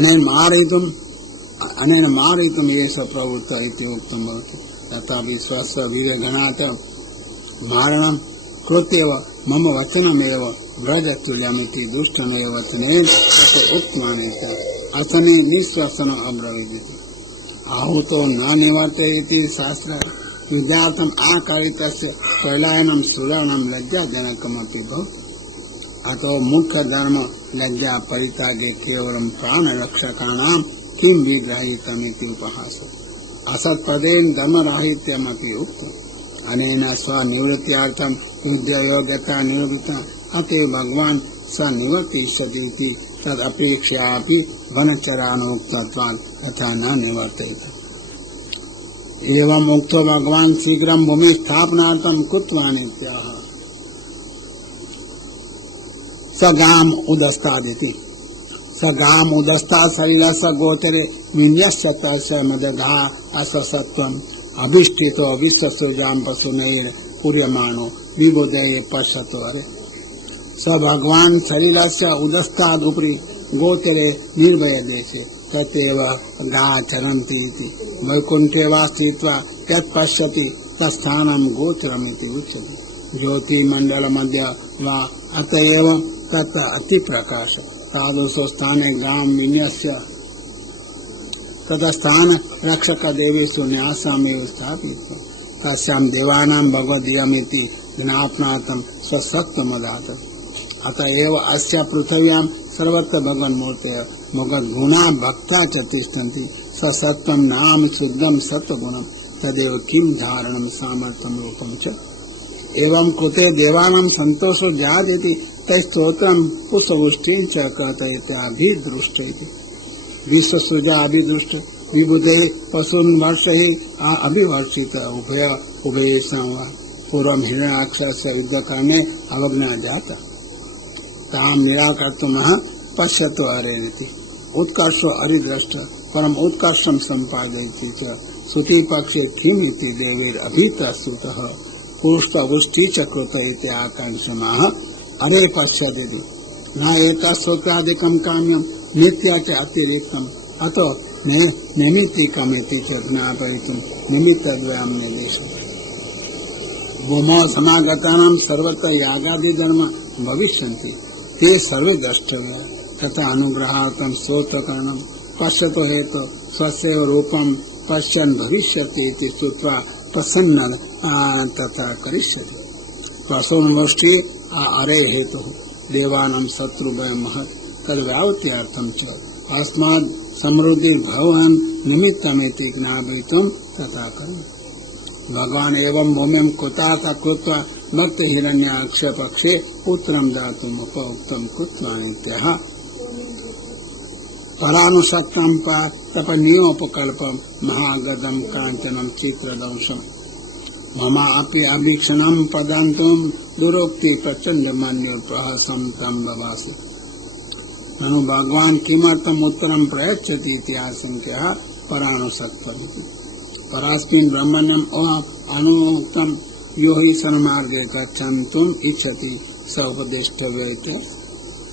अनेन मारयितुं ये स प्रवृत्त इति उक्तं भवति। तथापि स्वस्य वीर्यगणात् मारणं कृत्येव मम वचनमेव व्रजतुल्यमिति दुष्टमेव वचनेन ततो उक्तवान् असने निःश्वसनम् अब्रवीत्। आहूतो न निवर्ते इति शास्त्र युद्धार्थम् आकारितस्य कैलायनं सुवर्णं लज्जाजनकमपि भवति। अतो मुख्य धर्म लज्जा परित्यागे केवलं प्राणरक्षकाणां किं विग्रहीतमिति उपहास। असत्पदेन धर्मराहित्यमपि उक्तम्। अनेन स्वनिवृत्त्यार्थं युद्धयोग्यता निरूपिता। अतएव भगवान् स निवर्तिष्यति इति तदपेक्षयापि वनचरानुक्तत्वात् तथा न निवर्तेत। एवं उक्तो भगवान् शीघ्रं भूमि स्थापनार्थं कुत्वान् इत्याह। स गाम उदस्तादिति। स गाम उदस्ता शरीरस्य गोचरे विन्यस्य तस्य मदघा अससत्वम् अभिष्टितो विश्वसृजां पशुनैर् पूर्यमाणो विबुधये पश्यतो हरे। स भगवान् शरीरस्य उदस्ताद् उपरि गोचरे निर्भय देशे तदेव गा चरन्ति इति। वैकुण्ठे वा स्थित्वा यत् पश्यति तत्स्थानं गोचरमिति उच्यते। ज्योतिमण्डलमध्ये वा अतएव तत्र अतिप्रकाश तादृशो स्थाने गां विन्यस्य तदस्थान रक्षक देवेषु न्यासमेव स्थापितम्। तस्यां देवानां भगवदीयमिति ज्ञापनार्थं स्वशक्तिमदात्। अतएव अस्य पृथिव्यां सर्वत्र भगवन्मूर्तयः भगवद्गुणा भक्त्या च तिष्ठन्ति। स्वसत्त्वं नाम शुद्धं सत्त्वगुणं तदेव किं धारणं सामर्थ्यं रूपं च। एवं कृते देवानां संतोषो जायते तैस्तोत्रं पुष्पवृष्टिं च कहतयेत्याभिदृष्टैति। विश्वसृजा अभिदृष्ट विबुधे पशून् वर्षैः अभिवर्षित उभयेषां वा। पूर्वं हिरण्याक्षस्य युद्धकरणे अवज्ञा जाता तां निराकर्तुमः पश्यतो हरेरिति। उत्कर्षो अरिदृष्ट परम उत्कर्षं सम्पादयति च। श्रुतिपक्षे थीमिति देवैरभितस्तुतः पुष्पवृष्टि च कृत इति आकाङ्क्षमाः अरे पश्यति न एकस्तोत्रादिकं काम्यं नित्या च अतिरिक्तम् अतो नैमित्तिकमिति च ज्ञापयितुं निमित्तद्वयं निर्दिशति। भूमौ समागतानां सर्वत्र यागादिधर्म भविष्यन्ति ते सर्वे द्रष्टव्या। तथा अनुग्रहार्थं स्तोत्रकरणं पश्यतो हेतु स्वस्यैव रूपं पश्यन् भविष्यति इति श्रुत्वा प्रसन्न तथा करिष्यति। प्रसूनवृष्टि अरे हेतुः देवानां शत्रुभयं महत् तद्व्यावत्यार्थं च अस्मात् समृद्धिर्भवन् निमित्तमिति ज्ञापयितुं तथा करोति। भगवान् एवं भूमिं कृतार्थ कृत्वा भक्त हिरण्याक्ष पक्षे पुत्रं दातुम् उपउक्तं कृत्वानित्यः। परानुशक्तं तपनीयोपकल्पं महागतं काञ्चनं चित्रदंशम् ममापि अभीक्षणं पदान्तुं दुरोक्ति प्रचण्डमन्युप्रहसं तं बभासि। ननु भगवान् किमर्थम् उत्तरं प्रयच्छति इति आशङ्क्यः परानुशक्तमिति। परास्मिन् ब्रह्मण्यम् अनुक्तं यो हि सन्मार्गे गच्छन्तुम् इच्छति स उपदेष्टव्य इति।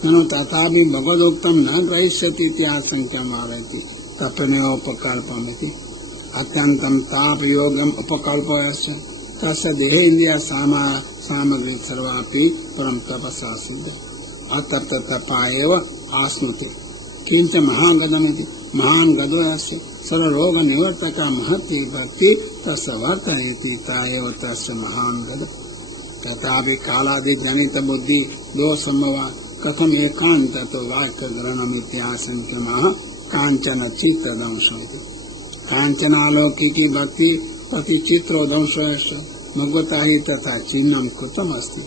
ननु तथापि भगवदुक्तं न ग्रहीष्यति इति आशङ्क्यम् आरयति तपनीयोपकल्पमिति। अत्यन्तं तापयोग्यम् उपकल्पयस्य तस्य देहे इन्द्रिया सामग्री सर्वापि परं तपसा सिद्ध अतप्ततपा एव आस्नुते। किञ्च महागदमिति महान् गदो यस्य सर्वरोगनिवर्तका महती भक्ति तस्य वर्तयति ता एव तस्य महान् गद। तथापि कालादिजनितबुद्धि दोषसम्भवा कथम् एकान्ततो वाक्यग्रहणमिति आशङ्क्यमाः काञ्चन चित्तदंशमिति। काञ्चनालौकिकी भक्ति प्रतिचित्रोदंशस्य भगवता हि तथा चिह्नं कृतमस्ति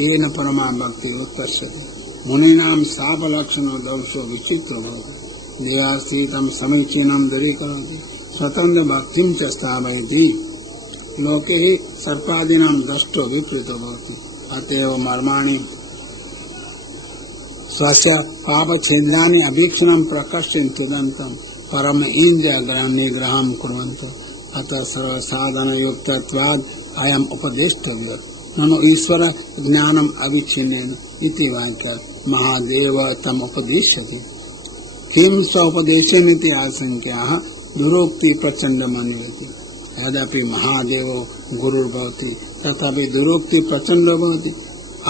येन परमा भक्ति उत्कर्षति। मुनीनां शापलक्षणो दंशो विचित्रो भवति। देवास्थितं समीचीनं दूरीकरोति स्वतन्त्र भक्तिं च स्थापयति। लोके हि सर्पादीनां दष्टो विपरीतो भवति। अतएव मर्माणि स्वस्य पापछेदानि अभीक्षणं प्रकर्षयन्त्यदन्तं परम इन्द्रियग्रहं निग्रहं कुर्वन्तः। अतः सर्वसाधनयुक्तत्वाद् अयम् उपदेष्टव्यः। ननु ईश्वर ज्ञानम् अविच्छिन्नेन इति वाक्यात् महादेव तम् उपदिश्यति। किम स्वोपदेशेनिति आशंक्याः दुरोक्ति प्रचण्डमन्यते। यद्यपि महादेव गुरुर्भवति तथापि दुरोक्ति प्रचण्डो भवति।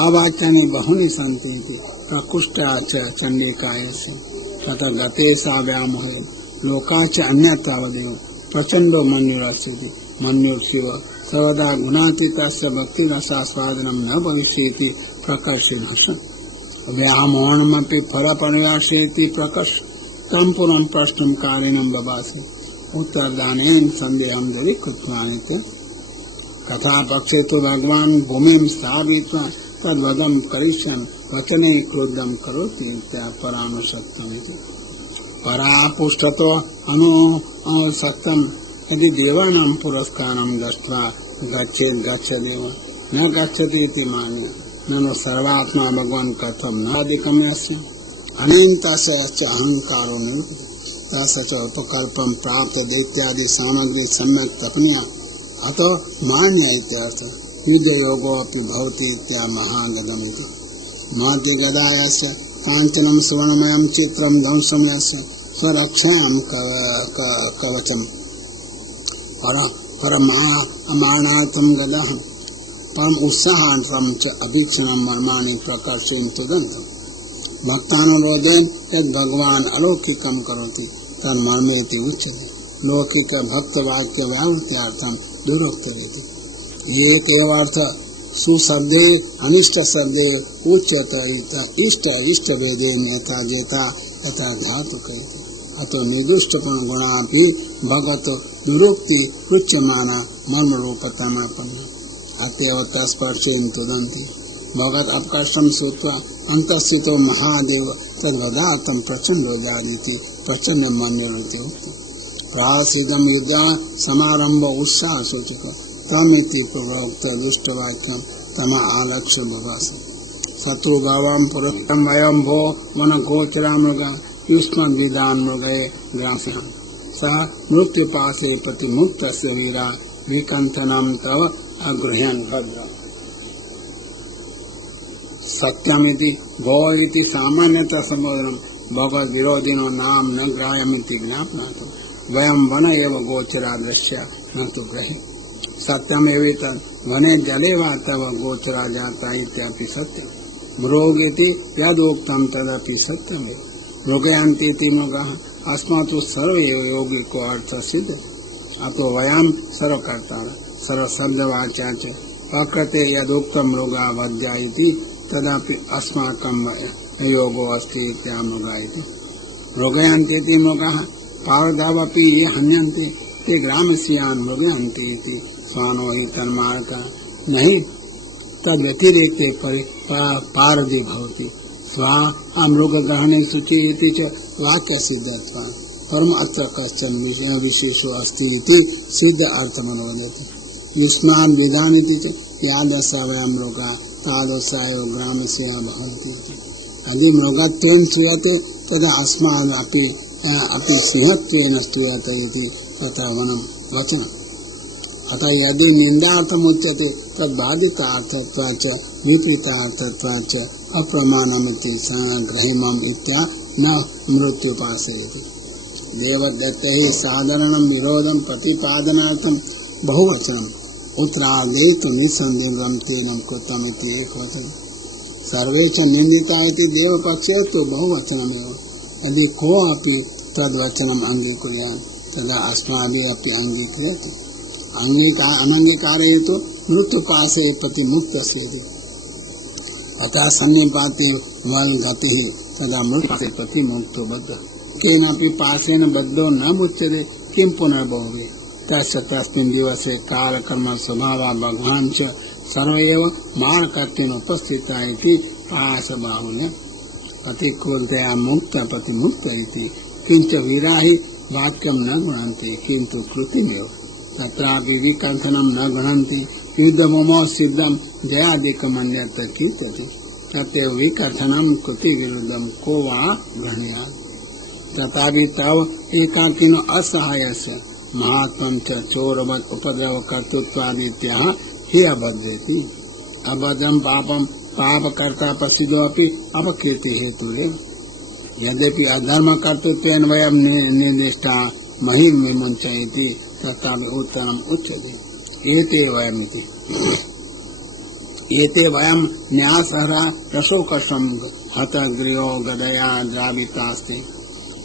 अवाच्यानि बहूनि सन्ति इति प्रकृष्टा च चण्डिकायस्य तथा गते सा व्यामोहे लोका च अन्यतावदेव प्रचण्डो मन्युरस्यति। मन्युर्शिव सर्वदा गुणातीतस्य भक्तिरसास्वादनं न भविष्यति प्रकर्षे भाषण। व्यामोहनमपि फलपरिहासेति प्रकर्ष तं पुनः प्रश्नं कारिणं बभासे। उत्तरदानेन संदेहं दरीकृत्वानिति कथापक्षे तु भगवान् भूमिं स्थापयित्वा तद्वदं करिष्यन् वचने क्रुद्धं करोति इत्यापरानुसक्तमिति। परापुष्टतो अनुसक्तं यदि देवानां पुरस्कारं दृष्ट्वा गच्छेत् गच्छदेव न गच्छति इति मान्य ननु सर्वात्मा भगवान् कथं न अधिकं यस्य अनेन तस्य अहंकारो निरूप्यते। तस्य च उपकल्पं प्राप्त दैत्यादि सामग्री सम्यक् तपनीया अतो मान्य इत्यर्थः। युद्धयोगो अपि भवति इत्या महागदमिति। महति गदायस्य काञ्चनं सुवर्णमयं चित्रं ध्वंसं यस्य स्वरक्षायां कवचं परमाणार्थं गदः परम उत्साहार्थं च अभीक्षणं मर्माणि प्रकर्षयन् तुदन्तम्। भक्तानुरोधेन यद् भगवान् अलौकिकं करोति तन्मर्मेति उच्यते। लौकिक भक्तवाक्य व्यावृत्यार्थं दुरोक्तमिति। एक एव अर्थ सुशब्दे अनिष्ट शब्दे उच्यते इष्ट भेदेन यथा जेता यथा धातुकैति। अतो निर्दुष्टपण गुणापि भगवतो दुरोक्ति उच्यमाना मर्मरूपतमापन्न। अतएव तस्पर्शेन तुदन्ति। भगवत अपकर्षं श्रुत्वा अंतस्थितो महादेव तद्वदार्थं प्रचण्डो जायते प्रचण्ड मन्युरिति उक्तम्। प्रासीदं युद्ध समारंभ उत्साह सूचक तमिति प्रोक्त दुष्टवाक्यं तमा आलक्ष्य भवास। शत्रुभावं पुरस्तं वयं भो वन गोचरा मृग युष्मद् विदान् मृगये ग्रास्यान् सः मृत्युपाशे प्रतिमुक्तस्य वीरा विकंथनं तव अगृह्यन् भद्र। सत्यमिति भो इति सामान्यतः संबोधनं भगवद् विरोधिनो नाम न ग्राह्यमिति ज्ञापनार्थं। वयं वन एव गोचरा दृश्य न तु ग्रहे। सत्यमेव तद् वने जले वा तव गोचरा जाता इत्यपि सत्यम्। मृगेति यदोक्तं तदपि सत्यमेव। मृगयन्तीति मृगः अस्मात् सर्व यौगिको अर्थः सिद्धः। अतो वयं सर्वकर्तारः सर्वशब्दवाच्या च प्रकृते यदुक्तं मृगा वध्या इति तदापि अस्माकं योगो अस्ति इत्यामृगा इति। मृगयन्तीति मृगः पारदावपि ये हन्यन्ते ते ग्रामस्यान् मृगयन्ति इति स्वानो हि तन्मार्गः नहि तद्व्यतिरेक्ते पारदि भवति। स्वा अमृगग्रहणे शुचि इति च वाक्यसिद्धत्वात् परम अत्र कश्चन विशेषो अस्ति इति सिद्ध अर्थमनुवदति। युष्माद् विदानिति च यादसा वयं मृगा तादृशायो ग्रामस्य भवन्ति इति। यदि मृगत्वेन स्तूयते तदा अस्मादपि सिंहत्वेन स्तूयते इति तथा वचनम्। अतः यदि निन्दार्थमुच्यते तद्बाधितार्थत्वाच्च विपरीतार्थत्वाच्च अप्रमाणमिति ग्रहीमम् इत्या न मृत्युपाशयति। देवदत्तैः साधारणं विरोधं प्रतिपादनार्थं बहुवचनम् उत्तरार्धे तु निसन्देहं तेन कृतमिति एकवचनं। सर्वे च निन्दिता इति देवपक्षे तु बहुवचनमेव। यदि कोऽपि तद्वचनम् अङ्गीकुर्यात् तदा अस्माभिः अपि अङ्गीक्रियते। अनङ्गीकारे तु मृत्युपाशे प्रतिमुक्तस्येति। अतः सन्निपाते वल् गतिः तदा मृत्युपाशे प्रतिमुक्तो बद्धः। केनापि पाशेन बद्धो न मुच्यते किं पुनर्बहुवे। तस्य तस्मिन् दिवसे कालकर्म स्वभावः भगवान् च सर्व एव मार्गत्वेन उपस्थितः इति पाशबाहुल्यम्। प्रतिकूलतया मुक्त प्रतिमुक्त इति किञ्च वीराः वाक्यं न गृह्णन्ति किन्तु कृतिमेव। तत्रापि विकंथनं न गृह्णन्ति। युद्धमुमो सिद्धं जयादिकमन्यत्र कीर्त्यते। तथैव विकथनं कृतिविरुद्धं को वा गृह्णीयात्। तथापि तव एकाकिनो असहायस्य महात्मं च चोरवत् उपद्रव कर्तृत्वादित्यः हि अभद्रेति। अभद्रं पापं पापकर्ता प्रसिद्धोऽपि अपकीर्ति हेतुरेव। यद्यपि अधर्म कर्तृत्वेन वयं निर्दिष्टा महिम विमुञ्चयति तथापि उत्तरम् उच्यते। एते वयं न्यासहरा रसोकषं हतग्र्यो गदया द्रावितास्ते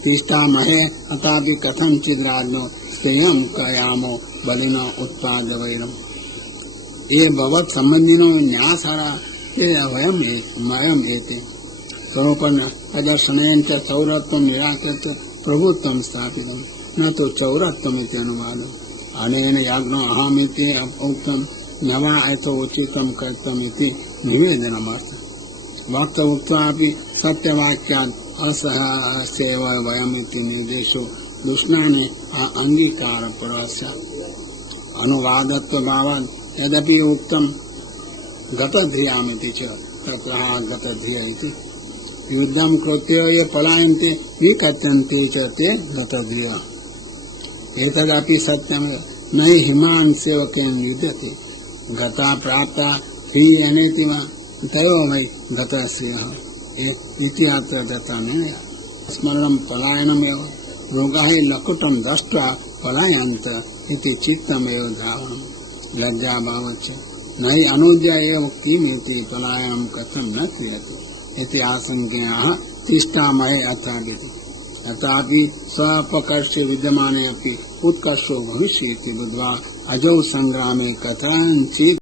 तिष्ठामहे अथापि कथञ्चिद्राज्ञो स्तेयं कयामो बलिनो उत्पादवैरम्। ये भवत् सम्बन्धिनो न्यासहरा ते वयम् एते स्वरूपं प्रदर्शनेन च चौरत्वं निराकृत्य प्रभुत्वं स्थापितं न तो चौरत्वमिति अनुवादः। अनेन याज्ञो अहमिति उक्तं न वा यथोचितं कर्तव्यमिति निवेदनमर्थः। वक्त उक्त्वापि सत्यवाक्यात् असहस्यैव वयमिति निर्देशो दुष्णानि अङ्गीकारपूर्वस्य अनुवादत्वभावात् यदपि उक्तं गतध्रियामिति च तत्रः गतध्रिय इति। युद्धं कृत्य ये पलायन्ते विकथ्यन्ते च ते गतध्रियः। एतदपि सत्यमेव न हि हिमान् सेवकेन युध्यते गता प्राप्ता ह्रियेनेति वा तयो वै गतश्रियः इति अत्र दत्तमेव। स्मरणं पलायनमेव रोगाः लकुटं दष्ट्वा पलायन्त इति चित्तमेव धावनं लज्जाभावच्च न हि अनुज्ञा एव किमिति पलायनं कथं न क्रियते इति आशङ्क्याः तिष्ठामहे अथापि स्वपकर्षे विद्यमाने अपि उत्कर्षो भविष्यति बुद्ध्वा अजौ संग्रामे कथञ्चित्